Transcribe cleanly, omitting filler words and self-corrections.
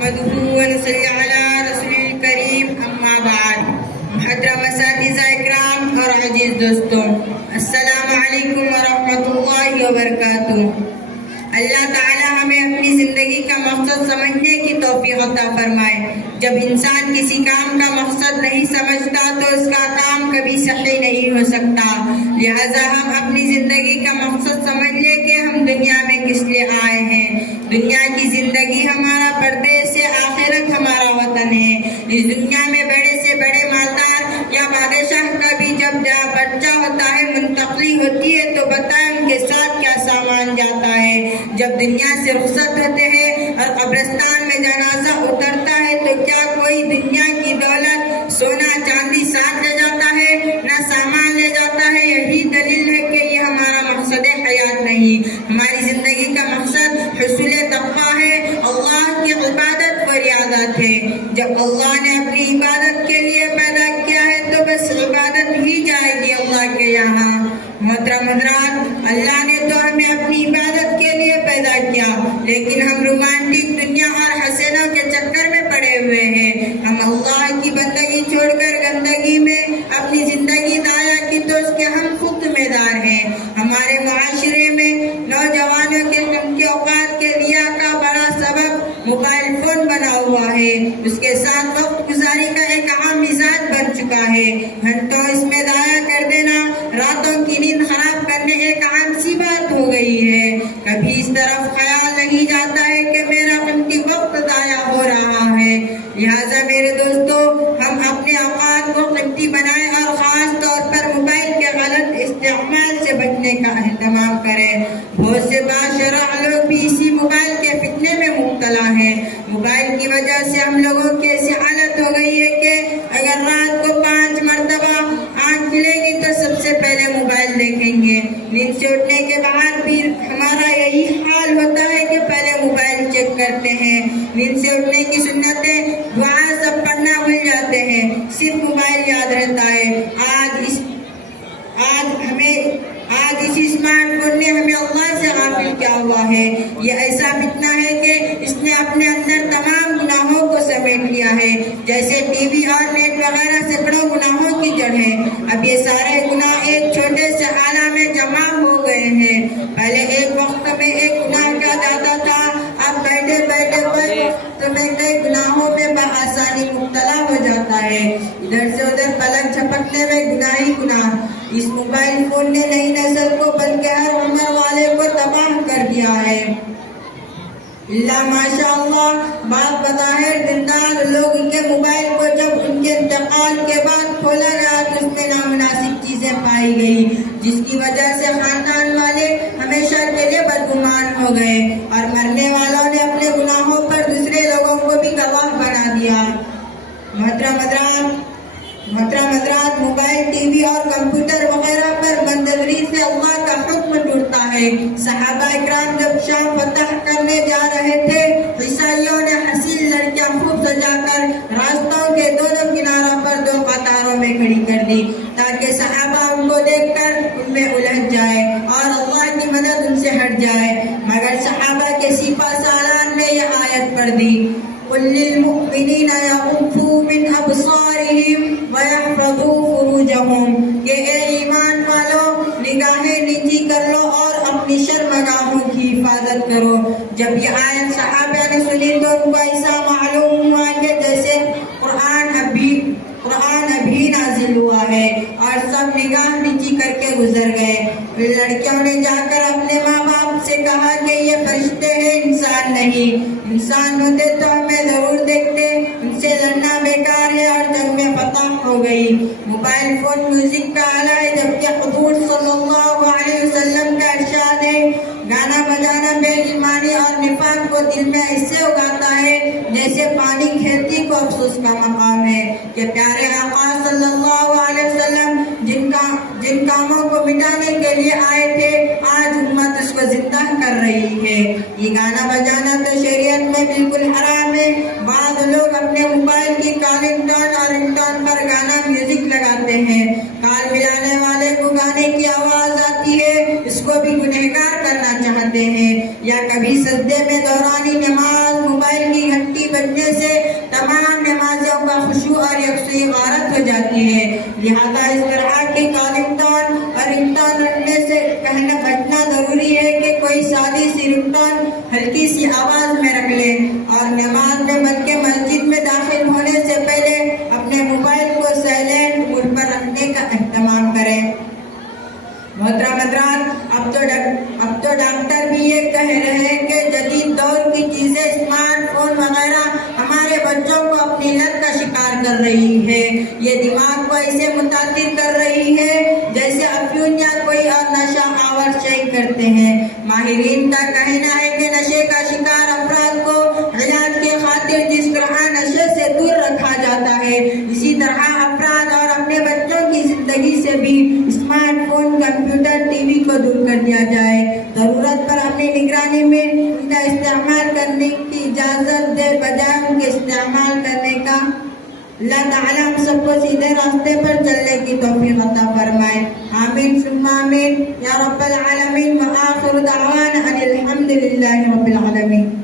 نحمده ونصلي على رسول الکریم اما بعد. محترم اساتذہ اکرام اور عزیز دوستوں، السلام علیکم ورحمۃ اللہ وبرکاتہ. اللہ تعالی ہمیں اپنی زندگی کا مقصد سمجھنے کی توفیق عطا فرمائے. جب انسان کسی کام کا مقصد نہیں سمجھتا تو اس کا کام کبھی صحیح نہیں ہو سکتا. لہذا ہم اپنی زندگی کا مقصد سمجھ لیں کہ ہم دنیا میں کس لیے آئے ہیں. دنیا کی زندگی ہمارا پردیس ہے، آخرت ہمارا وطن ہے. اس دنیا میں بڑے سے بڑے مالدار یا بادشاہ کا بھی جب بچہ ہوتا ہے، منتقلی ہوتی ہے، تو بتائیں ان کے ساتھ کیا سامان جاتا ہے. جب دنیا سے رخصت ہوتے ہیں اور قبرستان میں جنازہ اترتا ہے تو کیا کوئی دنیا کی دولت، سونا چاندی ساتھ لے جاتا ہے؟ نہ سامان لے جاتا ہے. یہی دلیل ہے کہ یہ ہمارا مقصد حیات نہیں. ہماری زندگی کا مقصد حصول تقویٰ ہے، اللہ کی عبادت و ریاضت ہے. جب اللہ نے اپنی عبادت کے لیے پیدا کیا ہے تو بس عبادت ہی جائے گی اللہ کے یہاں. محترم حضرات، اللہ نے تو ہمیں اپنی عبادت کے لیے پیدا کیا، لیکن ہم رومانٹک دنیا اور حسینوں کے چکر میں پڑے ہوئے ہیں. ہم اللہ کی بندگی چھوڑ کر گندگی میں اپنی زندگی ضائع کی تو اس کے ہم خود ذمہ دار ہیں. ہمارے معاشرے میں نوجوانوں کے قیمتی اوقات کے ضیاع کا بڑا سبب موبائل فون بنا ہوا ہے. اس کے ساتھ وقت گزاری کا ایک عام مزاج بن چکا ہے. گھنٹوں اس میں ضائع کر دینا راتوں کی نیند خراب کرنے ایک عام سی بات ہو گئی ہے. کبھی اس طرف خیال نہیں جاتا ہے کہ میرا قیمتی وقت ضائع ہو رہا ہے. لہٰذا میرے دوستو، ہم اپنے اوقات کو قیمتی بنائیں اور خاص طور پر موبائل کے غلط استعمال سے بچنے کا اہتمام کریں. بہت سے باشرع لوگ بھی اسی موبائل کے فتنے میں مبتلا ہیں. موبائل کی وجہ سے ہم لوگوں کی ایسی حالت ہو گئی ہے کہ اگر رات کو 5 مرتبہ آنکھ کھلے گی تو سب سے پہلے موبائل دیکھیں گے. نیند سے اٹھنے کے بعد بھی ہمارا یہی حال ہوتا ہے کہ پہلے موبائل چیک کرتے ہیں. نیند سے اٹھنے کی سنتیں، دعائیں سب پڑھنا بھول جاتے ہیں، صرف موبائل یاد رہتا ہے. آج اسی اسمارٹ فون نے ہمیں اللہ سے غافل کیا ہوا ہے. یہ ایسا فتنہ ہے کہ اس نے اپنے اندر تمام گناہوں کو سمیٹ لیا ہے. جیسے ٹی وی اور نیٹ وغیرہ سینکڑوں گناہوں کی جڑ ہے. اب یہ سارے گناہ ایک چھوٹے سے آلہ میں جمع ہو گئے ہیں. پہلے ایک وقت میں ایک گناہ کیا جاتا تھا، اب بیٹھے بیٹھے وقت میں کئی گناہوں میں بآسانی مبتلا ہو جاتا ہے. ادھر سے ادھر پلک جھپکنے میں گناہ ہی گناہ. اس موبائل فون نے نئی نسل کو بلکہ ہر عمر والے کو تباہ کر دیا ہے. اللہ ماشاء اللہ، بعض بظاہر دیندار لوگ کے موبائل کو جب ان کے انتقال کے بعد کھولا گیا تو اس میں نامناسب چیزیں پائی گئی، جس کی وجہ سے خاندان والے ہمیشہ کے لیے بدگمان ہو گئے اور مرنے والوں نے اپنے گناہوں پر دوسرے لوگوں کو بھی گواہ بنا دیا. محترم حضرات، موبائل، ٹی وی اور کمپیوٹر وغیرہ پر بندگی سے اللہ کا حکم ٹوٹتا ہے. صحابہ اکرام جب شام فتح کرنے جا رہے تھے، عیسائیوں نے حسین لڑکیاں خوب سجا کر راستوں کے دونوں کناروں پر 2 قطاروں میں کھڑی کر دی تاکہ صحابہ ان کو دیکھ کر ان میں الجھ جائے اور اللہ کی مدد ان سے ہٹ جائے. مگر صحابہ کے سپہ سالار نے یہ آیت پڑھ دی: قُلْ لِلْمُؤْمِنِينَ يَغُضُّوا مِنْ أَبْصَارِهِمْ وَيَحْفَظُوا فُرُوجَهُمْ کہ اے ایمان والو، نگاہیں نیچی کر لو اور اپنی شرمگاہوں کی حفاظت کرو. جب یہ آیت صحابہ نے سنی تو ان کو ایسا معلوم ہوا کہ جیسے قرآن ابھی نازل ہوا ہے، اور سب نگاہ نیچی کر کے گزر گئے. لڑکیوں نے جا کر اپنے ماں باپ سے کہا کہ یہ فرشتے ہیں، انسان نہیں. انسان ہوتے تو ہمیں ضرور دیکھتے. ان سے لڑنا بیکار ہے اور جنگ میں فتح ہو گئی. موبائل فون میوزک کا آلہ ہے، جبکہ حضور صلی اللہ علیہ وسلم کا ارشاد ہے: گانا بجانا بے ایمانی اور نفاق کو دل میں ایسے اگاتا ہے جیسے پانی کھیتی کو افسوس کا مقام ہے. کہ پیارے آقا صلی اللہ علیہ وسلم جن کاموں کو مٹانے کے لیے آئے تھے، آج امت اس کو زندہ کر رہی ہے. یہ گانا بجانا تو شریعت میں بالکل حرام ہے. بعض لوگ اپنے موبائل کی کالنگ ٹون اور رنگ ٹون پر گانا میوزک لگاتے ہیں. کال ملانے والے کو گانے کی آواز آتی ہے، اس کو بھی گنہگار کرنا چاہتے جاتے ہیں یا کبھی سجدے میں دورانی نماز موبائل کی گھنٹی بجنے سے تمام نمازیوں کا خشوع اور یکسوئی غارت ہو جاتی ہے۔ لہذا اس طرح کی کالنگ ٹون اور رنگ ٹون رکھنے سے بچنا ضروری ہے کہ کوئی سادی سی رنگ ٹون ہلکی سی آواز میں رکھ لے اور نماز میں بلکہ مسجد میں داخل ہونے سے پہلے اپنے موبائل کو سائلنٹ موڈ پر رکھنے کا اہتمام کریں۔ محترم حضرات، اب تو ڈاکٹر بھی یہ کہہ رہے ہیں کہ جدید دور کی چیزیں اسمارٹ فون وغیرہ ہمارے بچوں کو اپنی لت کا شکار کر رہی ہے۔ یہ دماغ کو ایسے متاثر کر رہی ہے جیسے افیون یا کوئی اور نشہ آور شے کرتے ہیں۔ ماہرین کا کہنا ہے کہ نشے کا شکار افراد کو علاج کی خاطر جس طرح نشے سے دور رکھا جاتا ہے، اسی طرح افراد اور اپنے بچوں کی زندگی سے بھی smart phone, computer, T V کو دور کر دیا جائے۔ ضرورت پر اپنی نگرانی میں ان کا استعمال کرنے کی اجازت دے بجائے ان کے استعمال کرنے کا۔ اللہ تعالیٰ ہم سب کو سیدھے راستے پر چلنے کی توفیق عطا فرمائے۔ آمین ثم آمین یا رب العالمین۔ وآخر دعوانا ان الحمد للہ رب العالمین۔